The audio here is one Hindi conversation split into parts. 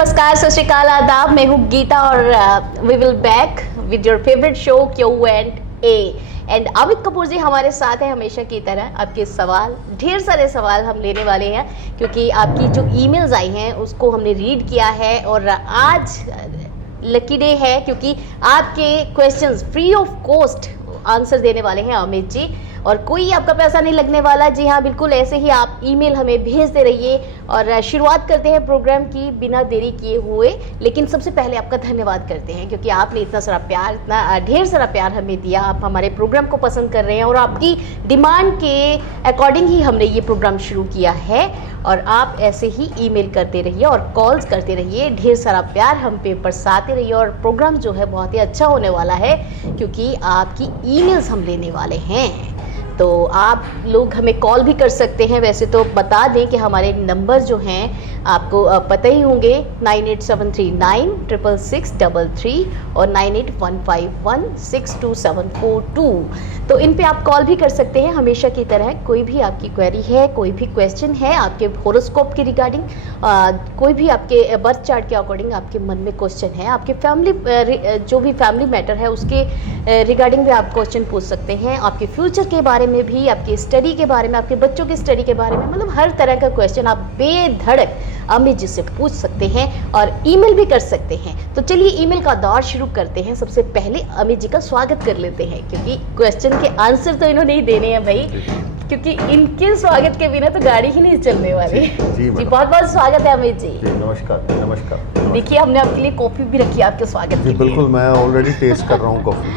नमस्कार, सत श्री अकाल, आदाब। मैं हूँ गीता और we will back with your favourite show Q&A। And Amit Kapoor ji हमारे साथ है हमेशा की तरह। आपके सवाल, ढेर सारे सवाल हम लेने वाले हैं क्योंकि आपकी जो ईमेल्स आई हैं उसको हमने रीड किया है और आज लकी डे है क्योंकि आपके questions free of cost answer देने वाले हैं अमित जी और कोई आपका पैसा नहीं लगने वाला। जी हाँ, बिल्कुल ऐसे ही आप ईमेल हमें भेजते रहिए। और शुरुआत करते हैं प्रोग्राम की बिना देरी किए हुए, लेकिन सबसे पहले आपका धन्यवाद करते हैं क्योंकि आपने इतना सारा प्यार, इतना ढेर सारा प्यार हमें दिया। आप हमारे प्रोग्राम को पसंद कर रहे हैं और आपकी डिमांड के अकॉर्डिंग ही हमने ये प्रोग्राम शुरू किया है। और आप ऐसे ही ईमेल करते रहिए और कॉल्स करते रहिए, ढेर सारा प्यार हम पे बरसाते रहिए और प्रोग्राम जो है बहुत ही अच्छा होने वाला है क्योंकि आपकी ईमेल्स हम लेने वाले हैं। तो आप लोग हमें कॉल भी कर सकते हैं। वैसे तो बता दें कि हमारे नंबर जो हैं आपको पता ही होंगे, 9873966633 और 9815162742। तो इन पे आप कॉल भी कर सकते हैं हमेशा की तरह। कोई भी आपकी क्वेरी है, कोई भी क्वेश्चन है आपके होरोस्कोप के रिगार्डिंग, कोई भी आपके बर्थ चार्ट के अकॉर्डिंग आपके मन में क्वेश्चन है, आपके फैमिली जो भी फैमिली मैटर है उसके रिगार्डिंग भी आप क्वेश्चन पूछ सकते हैं, आपके फ्यूचर के बारे में भी, आपकी स्टडी के बारे में, आपके बच्चों की स्टडी के बारे में, मतलब हर तरह का क्वेश्चन आप बेधड़क अमित जी से पूछ सकते हैं और ईमेल भी कर सकते हैं। तो चलिए ईमेल का दौर शुरू करते हैं। सबसे पहले अमित जी का स्वागत कर लेते हैं क्योंकि क्वेश्चन के आंसर तो इन्होंने ही देने हैं भाई, क्योंकि इनके स्वागत के बिना तो गाड़ी ही नहीं चलने वाली। जी बहुत बहुत स्वागत है अमित जी। नमस्कार। नमस्कार। देखिए हमने आपके लिए कॉफी भी रखी है आपके स्वागत के लिए। बिल्कुल, मैं ऑलरेडी टेस्ट कर रहा हूँ कॉफी।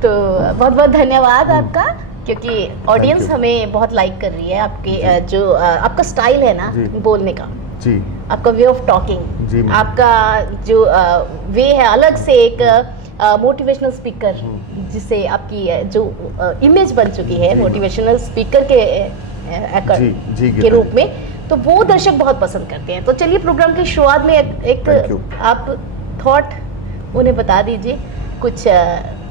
तो बहुत बहुत धन्यवाद आपका, क्योंकि ऑडियंस हमें बहुत लाइक कर रही है। आपके जो आपका स्टाइल है ना बोलने का, जी, आपका वे ऑफ टॉकिंग, आपका जो वे है अलग से एक मोटिवेशनल स्पीकर, जिसे आपकी जो इमेज बन चुकी है मोटिवेशनल स्पीकर के रूप में, तो वो दर्शक बहुत पसंद करते हैं। तो चलिए प्रोग्राम की शुरुआत में एक आप थॉट उन्हें बता दीजिए, कुछ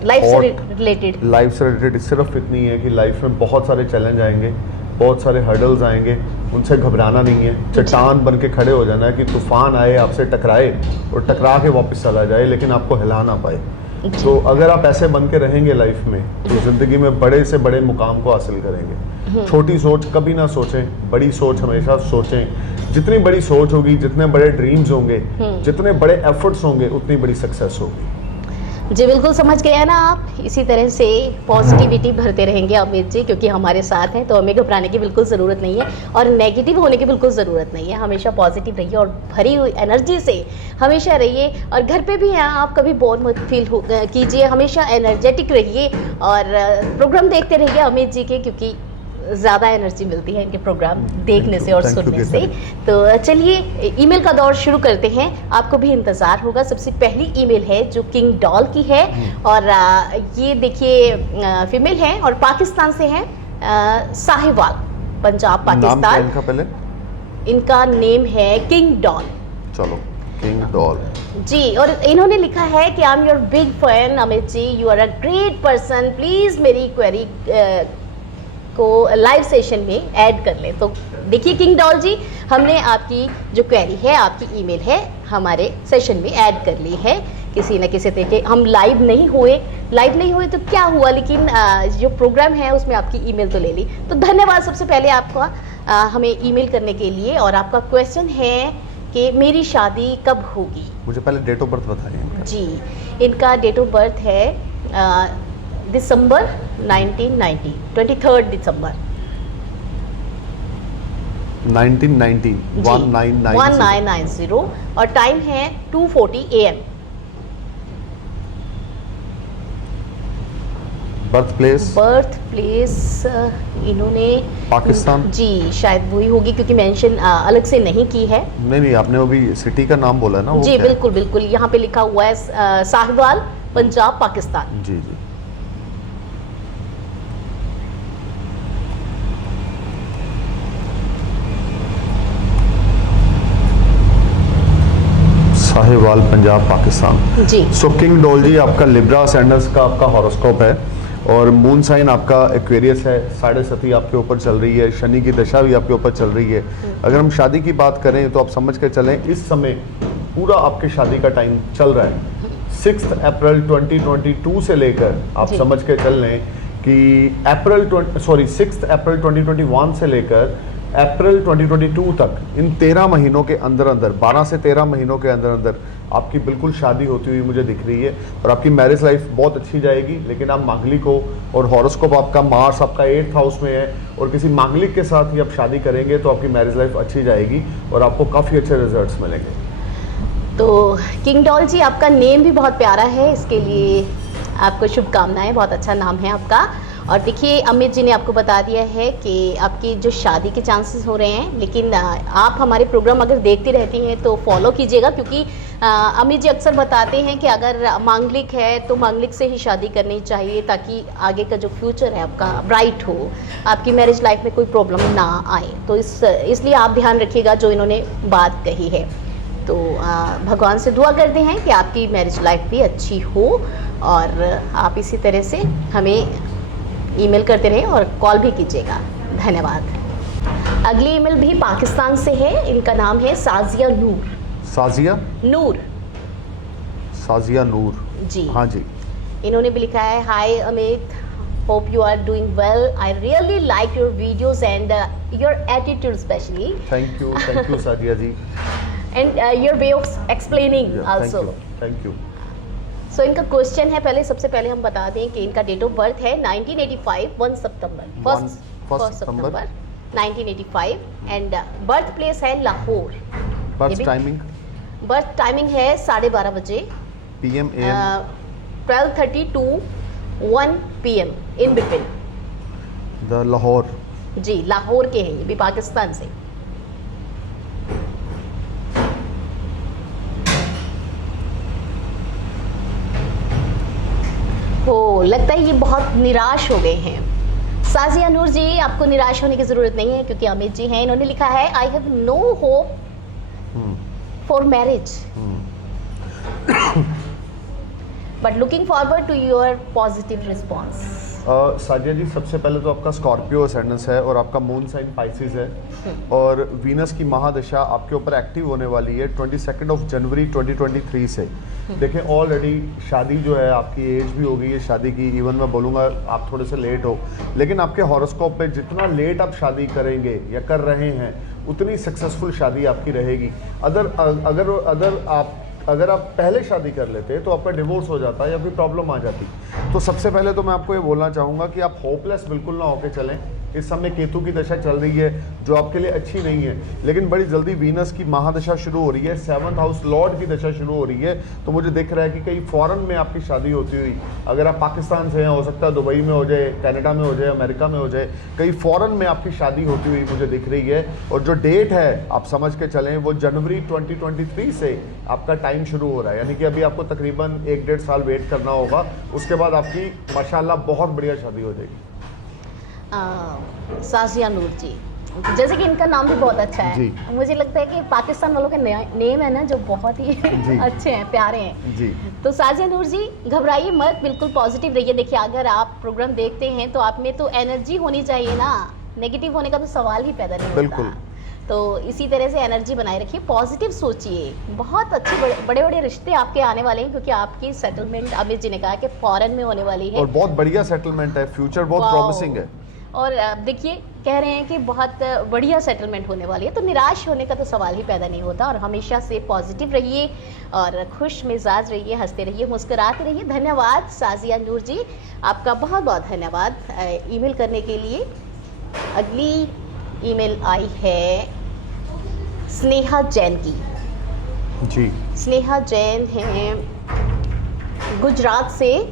लाइफ से रिलेटेड। सिर्फ इतनी है कि लाइफ में बहुत सारे चैलेंज आएंगे, बहुत सारे हर्डल्स आएंगे, उनसे घबराना नहीं है। चट्टान बन के खड़े हो जाना है कि तूफान आए, आपसे टकराए और टकरा के वापस चला जाए लेकिन आपको हिला ना पाए। तो अगर आप ऐसे बन के रहेंगे लाइफ में तो जिंदगी में बड़े से बड़े मुकाम को हासिल करेंगे। छोटी सोच कभी ना सोचें, बड़ी सोच हमेशा सोचें। जितनी बड़ी सोच होगी, जितने बड़े ड्रीम्स होंगे, जितने बड़े एफर्ट्स होंगे, उतनी बड़ी सक्सेस होगी। जी बिल्कुल, समझ गए ना आप। इसी तरह से पॉजिटिविटी भरते रहेंगे अमित जी, क्योंकि हमारे साथ हैं तो हमें घबराने की बिल्कुल ज़रूरत नहीं है और नेगेटिव होने की बिल्कुल ज़रूरत नहीं है। हमेशा पॉजिटिव रहिए और भरी हुई एनर्जी से हमेशा रहिए। और घर पे भी हैं आप, कभी बोर मत फील कीजिए, हमेशा एनर्जेटिक रहिए और प्रोग्राम देखते रहिए अमित जी के, क्योंकि ज़्यादा एनर्जी मिलती है इनके प्रोग्राम देखने से और सुनने से। तो चलिए ईमेल का दौर शुरू करते हैं। आपको भी इंतज़ार होगा। सबसे पहली ईमेल है जो किंग डॉल की है और ये देखिए फीमेल है और पाकिस्तान से है, साहिवाल, पंजाब पाकिस्तान। नाम इनका पहले? इनका नेम है किंग डॉल। चलो, किंग डॉल जी। और इन्होंने लिखा है कि I am your big fan Amit ji, you are a great person, please मेरी क्वेरी को लाइव सेशन में ऐड कर ले। तो देखिए किंग डॉल जी, हमने आपकी जो क्वेरी है, आपकी ईमेल है, हमारे सेशन में ऐड कर ली है। किसी न किसी तरीके हम लाइव नहीं हुए तो क्या हुआ, लेकिन जो प्रोग्राम है उसमें आपकी ईमेल तो ले ली। तो धन्यवाद सबसे पहले आपका हमें ईमेल करने के लिए। और आपका क्वेश्चन है कि मेरी शादी कब होगी। मुझे पहले डेट ऑफ बर्थ बताइए। जी, इनका डेट ऑफ बर्थ है दिसंबर 1990, 23 दिसंबर 1990 और टाइम है 2:40 AM। बर्थ प्लेस इन्होंने पाकिस्तान, जी शायद वही होगी क्योंकि मेंशन अलग से नहीं की है। नहीं, आपने अभी सिटी का नाम बोला ना, वो जी बिल्कुल यहाँ पे लिखा हुआ है साहिवाल, पंजाब पाकिस्तान। जी। साहिवाल, पंजाब पाकिस्तान। जी। सो किंग डॉल जी, आपका लिब्रा असेंडेंस का आपका हॉरोस्कोप है और मून साइन आपका एक्वेरियस है। 7.5 आपके ऊपर चल रही है, शनि की दशा भी आपके ऊपर चल रही है। अगर हम शादी की बात करें तो आप समझ के चलें इस समय पूरा आपकी शादी का टाइम चल रहा है 6 अप्रैल 2022 से लेकर आप जी। समझ के चल लें कि 6 अप्रैल 2021 से लेकर अप्रैल 2022 तक, इन 13 महीनों के अंदर अंदर, 12 से 13 महीनों के अंदर अंदर आपकी बिल्कुल शादी होती हुई मुझे दिख रही है। और आपकी मैरिज लाइफ बहुत अच्छी जाएगी। लेकिन आप मांगलिक हो और हॉरोस्कोप आपका मार्स आपका 8th हाउस में है और किसी मांगलिक के साथ ही आप शादी करेंगे तो आपकी मैरिज लाइफ अच्छी जाएगी और आपको काफ़ी अच्छे रिजल्ट्स मिलेंगे। तो किंग डॉल जी, आपका नेम भी बहुत प्यारा है, इसके लिए आपको शुभकामनाएं। बहुत अच्छा नाम है आपका। और देखिए, अमित जी ने आपको बता दिया है कि आपकी जो शादी के चांसेस हो रहे हैं, लेकिन आप हमारे प्रोग्राम अगर देखती रहती हैं तो फॉलो कीजिएगा, क्योंकि अमित जी अक्सर बताते हैं कि अगर मांगलिक है तो मांगलिक से ही शादी करनी चाहिए, ताकि आगे का जो फ्यूचर है आपका ब्राइट हो, आपकी मैरिज लाइफ में कोई प्रॉब्लम ना आए। तो इसलिए आप ध्यान रखिएगा जो इन्होंने बात कही है। तो भगवान से दुआ करते हैं कि आपकी मैरिज लाइफ भी अच्छी हो और आप इसी तरह से हमें ईमेल करते रहें और कॉल भी कीजिएगा। धन्यवाद। अगली ईमेल भी पाकिस्तान से है। इनका नाम है साजिया नूर। साजिया नूर जी हाँ जी। इन्होंने भी लिखा है, hi Amit, hope you are doing well, I really like your videos and your attitude specially. Thank you Sajiya ji. And your way of explaining also. Thank you. So इनका क्वेश्चन है, सबसे पहले हम बता दें कि इनका डेट ऑफ बर्थ है 1985 1 सितंबर 1985 एंड बर्थ प्लेस है लाहौर। बर्थ टाइमिंग है 12:30 बजे PM AM 12:30 to 1 PM in between. The Lahore. जी, लाहौर के हैं, ये भी पाकिस्तान से। हो लगता है ये बहुत निराश हो गए हैं। साजिया नूर जी, आपको निराश होने की ज़रूरत नहीं है, क्योंकि अमित जी हैं, इन्होंने लिखा है, I have no hope for marriage but looking forward to your positive response. Sajiya ji, सबसे पहले तो आपका स्कॉर्पियो असेंडेंस है और आपका मून साइन पाइसिस है और वीनस की महादशा आपके ऊपर एक्टिव होने वाली है 22 जनवरी 2023 से। देखें, ऑलरेडी शादी जो है, आपकी एज भी हो गई है शादी की। इवन मैं बोलूँगा आप थोड़े से लेट हो, लेकिन आपके हॉरोस्कोप पे जितना लेट आप शादी करेंगे या कर रहे हैं उतनी सक्सेसफुल शादी आपकी रहेगी। अगर आप पहले शादी कर लेते तो आपका डिवोर्स हो जाता या फिर प्रॉब्लम आ जाती। तो सबसे पहले तो मैं आपको ये बोलना चाहूँगा कि आप होपलेस बिल्कुल ना होके चलें। इस समय केतु की दशा चल रही है जो आपके लिए अच्छी नहीं है, लेकिन बड़ी जल्दी वीनस की महादशा शुरू हो रही है, 7th हाउस लॉर्ड की दशा शुरू हो रही है। तो मुझे दिख रहा है कि कहीं फॉरेन में आपकी शादी होती हुई, अगर आप पाकिस्तान से हैं, हो सकता है दुबई में हो जाए, कनाडा में हो जाए, अमेरिका में हो जाए, कहीं फॉरेन में आपकी शादी होती हुई मुझे दिख रही है। और जो डेट है आप समझ के चलें, वो जनवरी 2023 से आपका टाइम शुरू हो रहा है, यानी कि अभी आपको तकरीबन 1-1.5 साल वेट करना होगा। उसके बाद आपकी माशाल्लाह बहुत बढ़िया शादी हो जाएगी। साजिया नूर जी, जैसे कि इनका नाम भी बहुत अच्छा है, मुझे लगता है कि पाकिस्तान वालों के नेम है ना जो बहुत ही अच्छे हैं, प्यारे हैं जी। तो साजिया नूर जी, घबराइए मत, बिल्कुल पॉजिटिव रहिए। देखिए, अगर आप प्रोग्राम देखते हैं तो आप में तो एनर्जी होनी चाहिए ना, नेगेटिव होने का तो सवाल ही पैदा नहीं होता। तो इसी तरह से एनर्जी बनाए रखिए, पॉजिटिव सोचिए। बहुत अच्छे बड़े बड़े रिश्ते आपके आने वाले हैं, क्योंकि आपकी सेटलमेंट अमित जी ने कहा कि फॉरेन में होने वाली है और बहुत बढ़िया सेटलमेंट है, फ्यूचर बहुत प्रॉमिसिंग है। और देखिए, कह रहे हैं कि बहुत बढ़िया सेटलमेंट होने वाली है, तो निराश होने का तो सवाल ही पैदा नहीं होता। और हमेशा से पॉजिटिव रहिए और खुश मिजाज रहिए, हंसते रहिए, मुस्कुराते रहिए। धन्यवाद साजिया नूर जी, आपका बहुत बहुत धन्यवाद ईमेल करने के लिए। अगली ईमेल आई है स्नेहा जैन की। जी, स्नेहा जैन हैं गुजरात से,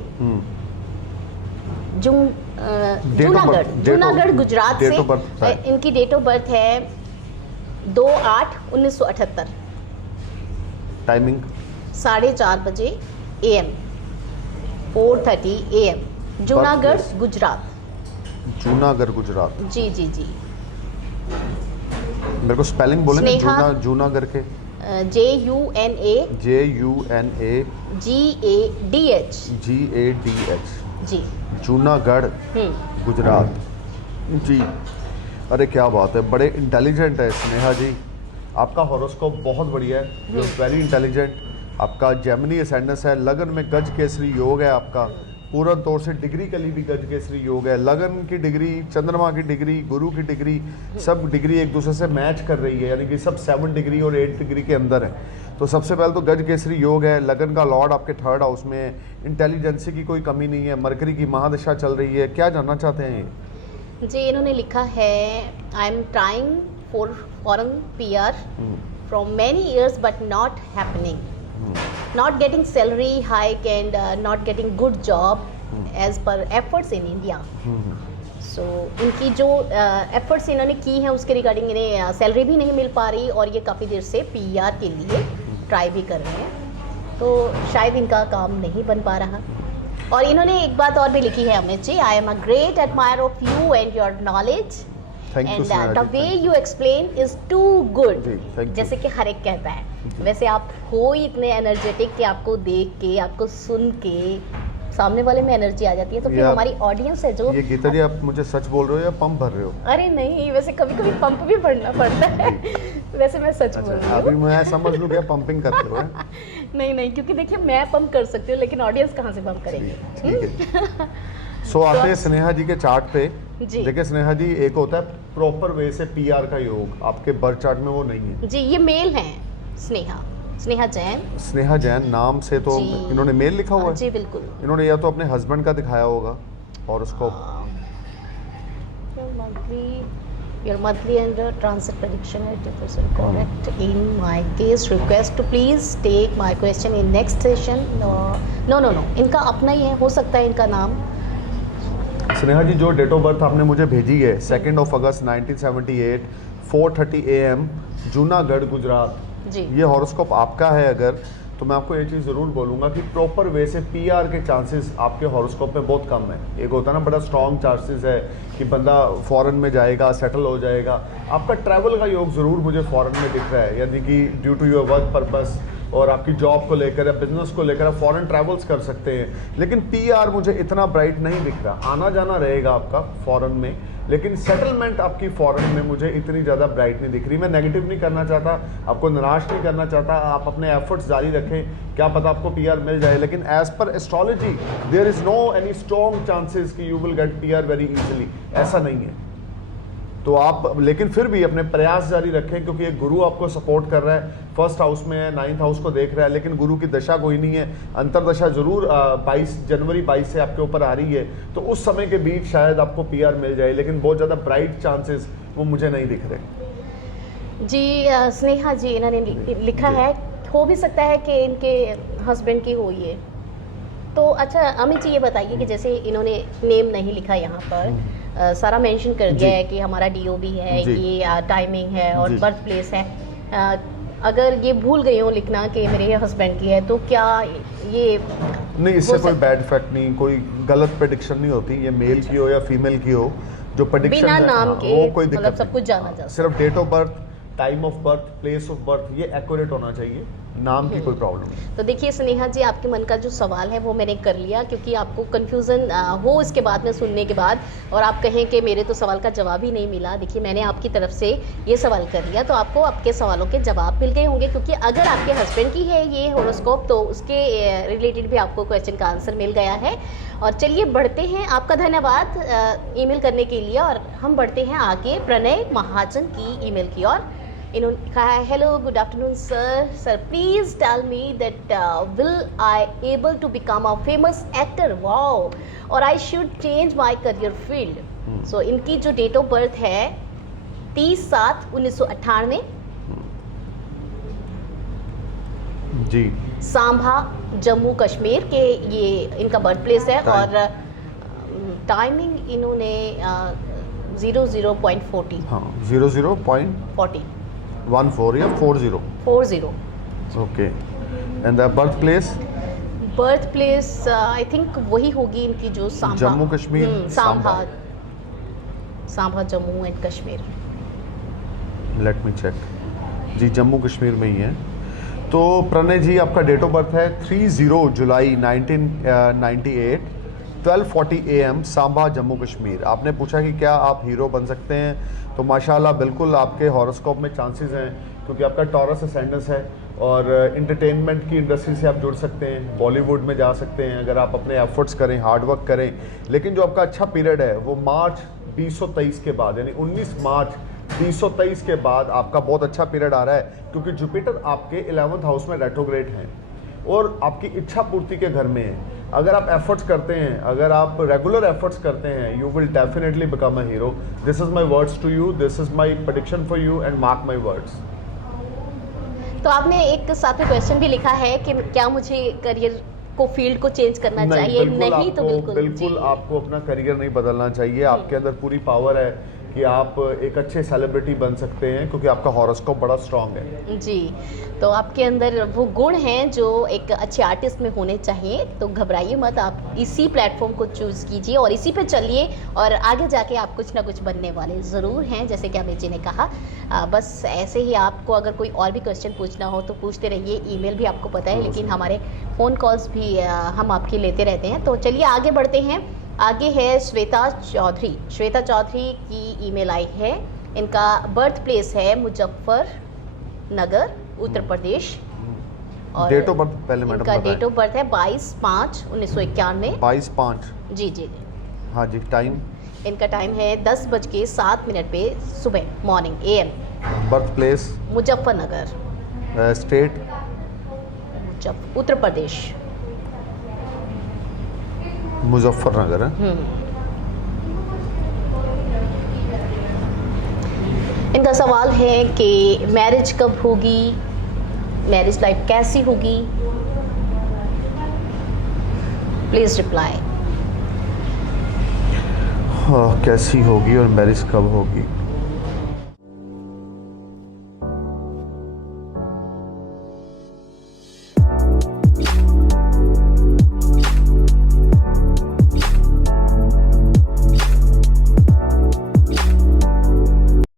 जूनागढ़ गुजरात से। इनकी डेट ऑफ बर्थ है 2/8/1978। टाइमिंग 4:30 बजे AM 4:30 AM। जूनागढ़ गुजरात। जी जी जी। मेरे को स्पेलिंग बोलेंगे जूनागढ़ के। JUNAGADH जी, जूनागढ़ गुजरात जी। अरे क्या बात है, बड़े इंटेलिजेंट है स्नेहा जी। आपका हॉरोस्कोप बहुत बढ़िया है, यू वेरी इंटेलिजेंट, आपका जेमिनी असेंडेंस है, लगन में गज केसरी योग है आपका, पूर्ण तौर से डिग्री के लिए भी गज केसरी योग है, लगन की डिग्री, चंद्रमा की डिग्री, गुरु की डिग्री, सब डिग्री एक दूसरे से मैच कर रही है, यानी कि सब 7 डिग्री और 8 डिग्री के अंदर है। तो सबसे पहले तो गज केसरी योग है, लगन का लॉर्ड आपके 3rd हाउस में है, इंटेलिजेंसी की कोई कमी नहीं है, मरकरी की महादशा चल रही है। क्या जानना चाहते हैं ये? जी इन्होंने लिखा है I am trying for foreign PR from many years but not happening, not getting salary hike and not getting good job as per efforts in India. So इनकी जो efforts इन्होंने की हैं उसके रिगार्डिंग इन्हें सैलरी भी नहीं मिल पा रही और ये काफ़ी देर से PR के लिए ट्राई भी कर रहे हैं, तो शायद इनका काम नहीं बन पा रहा। और इन्होंने एक बात और भी लिखी है Amit ji, I am a great admirer of you and your knowledge and the way you explain is too good, जैसे कि हर एक कहता है। वैसे आप हो ही इतने एनर्जेटिक कि आपको देख के, आपको सुन के सामने वाले में एनर्जी आ जाती है, तो फिर हमारी ऑडियंस है जो ये गीता जी आप मुझे सच बोल रहे हो या पंप भर रहे हो? अरे नहीं, वैसे कभी कभी पंप भी भरना पड़ता है वैसे मैं सच बोल रही हूँ। अभी मैं समझ लूँ क्या पंपिंग करते हो? नहीं नहीं, क्योंकि देखिए मैं पंप कर सकती हूँ लेकिन ऑडियंस कहाँ से पंप करेंगे। ठीक है। सो आते हैं स्नेहा जी के चार्ट पे। देखिए स्नेहा जी, एक होता है प्रॉपर वे से PR का योग, आपके बर्थ चार्ट में वो नहीं है जी। ये मेल है स्नेहा जैन। स्नेहा जैन नाम से तो इन्होंने मेल लिखा हुआ है जी बिल्कुल। इन्होंने या तो अपने हस्बैंड का दिखाया होगा और उसको Your monthly and transit prediction is 80% correct. In my case, request to please take my question in next session. No. इनका अपना ही है, हो सकता है इनका नाम। स्नेहा जी जो डेट ऑफ बर्थ आपने मुझे भेजी है 2 अगस्त 1978 4:30 AM जूनागढ़ गुजरात, जी ये हॉरोस्कोप आपका है अगर, तो मैं आपको ये चीज़ ज़रूर बोलूँगा कि प्रॉपर वे से PR के चांसेस आपके हॉरोस्कोप में बहुत कम है। एक होता है ना बड़ा स्ट्रॉन्ग चांसेस है कि बंदा फॉरेन में जाएगा, सेटल हो जाएगा। आपका ट्रैवल का योग ज़रूर मुझे फॉरेन में दिख रहा है, यानी कि due to your work purpose और आपकी जॉब को लेकर या बिजनेस को लेकर आप फॉरेन ट्रैवल्स कर सकते हैं। लेकिन PR मुझे इतना ब्राइट नहीं दिख रहा। आना जाना रहेगा आपका फॉरेन में, लेकिन सेटलमेंट आपकी फॉरेन में मुझे इतनी ज़्यादा ब्राइट नहीं दिख रही। मैं नेगेटिव नहीं करना चाहता, आपको निराश नहीं करना चाहता, आप अपने एफर्ट्स जारी रखें, क्या पता आपको PR मिल जाए। लेकिन as per astrology there is no any strong chances कि you will get PR very easily, ऐसा नहीं है। तो आप लेकिन फिर भी अपने प्रयास जारी रखें, क्योंकि ये गुरु आपको सपोर्ट कर रहा है, 1st हाउस में है, 9th हाउस को देख रहा है, लेकिन गुरु की दशा कोई नहीं है। अंतरदशा जरूर 22 जनवरी 22 से आपके ऊपर आ रही है, तो उस समय के बीच शायद आपको PR मिल जाए, लेकिन बहुत ज़्यादा ब्राइट चांसेस वो मुझे नहीं दिख रहे। जी स्नेहा जी इन्होंने लिखा है हो भी सकता है कि इनके हस्बैंड की हो ये। तो अच्छा अमित जी ये बताइए कि जैसे इन्होंने नेम नहीं लिखा यहाँ पर, सारा मेंशन कर दिया है कि हमारा DOB है, ये टाइमिंग है और बर्थ प्लेस है। अगर ये भूल गई हो लिखना कि मेरे हस्बैंड की है, तो क्या ये नहीं, इससे कोई बैड इफेक्ट नहीं, कोई गलत प्रेडिक्शन नहीं होती। ये मेल की हो या फीमेल की हो, जो प्रेडिक्शन बिना नाम के वो कोई दिक्कत सब कुछ जाना जाता है। सिर्फ date of birth, time of birth, place of birth ये एक्यूरेट होना चाहिए, नाम की कोई प्रॉब्लम नहीं। तो देखिए स्नेहा जी आपके मन का जो सवाल है वो मैंने कर लिया, क्योंकि आपको कंफ्यूजन हो इसके बाद में सुनने के बाद और आप कहें कि मेरे तो सवाल का जवाब ही नहीं मिला। देखिए मैंने आपकी तरफ से ये सवाल कर लिया, तो आपको आपके सवालों के जवाब मिल गए होंगे, क्योंकि अगर आपके हस्बैंड की है ये हॉरोस्कोप तो उसके रिलेटेड भी आपको क्वेश्चन का आंसर मिल गया है। और चलिए बढ़ते हैं, आपका धन्यवाद ईमेल करने के लिए, और हम बढ़ते हैं आगे प्रणय महाजन की ईमेल की ओर। इन्होंने कहा है hello good afternoon sir please tell me that will I able to become a famous actor, wow, और I should change my career field. So इनकी जो डेट ऑफ बर्थ है 30/7/1998 जी, सांभा जम्मू कश्मीर के ये इनका बर्थ प्लेस है, और टाइमिंग इन्होंने 00.40 हाँ 00.14 या 40 okay. And the birth place I think वही होगी इनकी जो Samba, Jammu Kashmir, Samba Jammu and Kashmir. Let me check जी, जम्मू कश्मीर में ही है। तो प्रणय जी आपका डेट ऑफ बर्थ है 30 जुलाई 1998 12:40 AM, सांबा, जम्मू कश्मीर। आपने पूछा कि क्या आप हीरो बन सकते हैं, तो माशाल्लाह बिल्कुल आपके हॉरोस्कोप में चांसेस हैं, क्योंकि आपका टॉरस असेंडेंस है और इंटरटेनमेंट की इंडस्ट्री से आप जुड़ सकते हैं, बॉलीवुड में जा सकते हैं अगर आप अपने एफर्ट्स करें, हार्ड वर्क करें। लेकिन जो आपका अच्छा पीरियड है वो मार्च 2023 के बाद, यानी 19 मार्च 2023 के बाद आपका बहुत अच्छा पीरियड आ रहा है, क्योंकि जुपिटर आपके 11th हाउस में रेट्रोग्रेड हैं और आपकी इच्छा पूर्ति के घर में है। अगर आप एफर्ट्स करते हैं, अगर आप रेगुलर एफर्ट्स करते हैं, you will definitely become a hero. This is my words to you, this is my prediction for you and mark my words. तो आपने एक साथ में क्वेश्चन भी लिखा है कि क्या मुझे करियर को फील्ड को चेंज करना चाहिए? नहीं तो बिल्कुल आपको अपना करियर नहीं बदलना चाहिए। आपके अंदर पूरी पावर है कि आप एक अच्छे सेलिब्रिटी बन सकते हैं, क्योंकि आपका हॉरोस्कोप बड़ा स्ट्रांग है जी। तो आपके अंदर वो गुण हैं जो एक अच्छे आर्टिस्ट में होने चाहिए, तो घबराइए मत, आप इसी प्लेटफॉर्म को चूज़ कीजिए और इसी पे चलिए और आगे जाके आप कुछ ना कुछ बनने वाले ज़रूर हैं, जैसे कि अमित जी ने कहा। बस ऐसे ही आपको अगर कोई और भी क्वेश्चन पूछना हो तो पूछते रहिए, ईमेल भी आपको पता है, लेकिन हमारे फ़ोन कॉल्स भी हम आपकी लेते रहते हैं। तो चलिए आगे बढ़ते हैं। आगे है श्वेता चौधरी। श्वेता चौधरी की ईमेल आई है। इनका बर्थ प्लेस है मुजफ्फरनगर, उत्तर प्रदेश। और डेट ऑफ बर्थ पहले मैडम इनका डेट ऑफ बर्थ है 22/5/1991। 22/5। जी जी। हाँ जी। टाइम इनका टाइम है 10:07 पे सुबह, morning AM। Birth place Muzaffarnagar, state Uttar Pradesh. Muzaffarnagar है। इनका सवाल है कि मैरिज कब होगी, मैरिज लाइफ कैसी होगी? Please reply. हाँ, कैसी होगी और मैरिज कब होगी?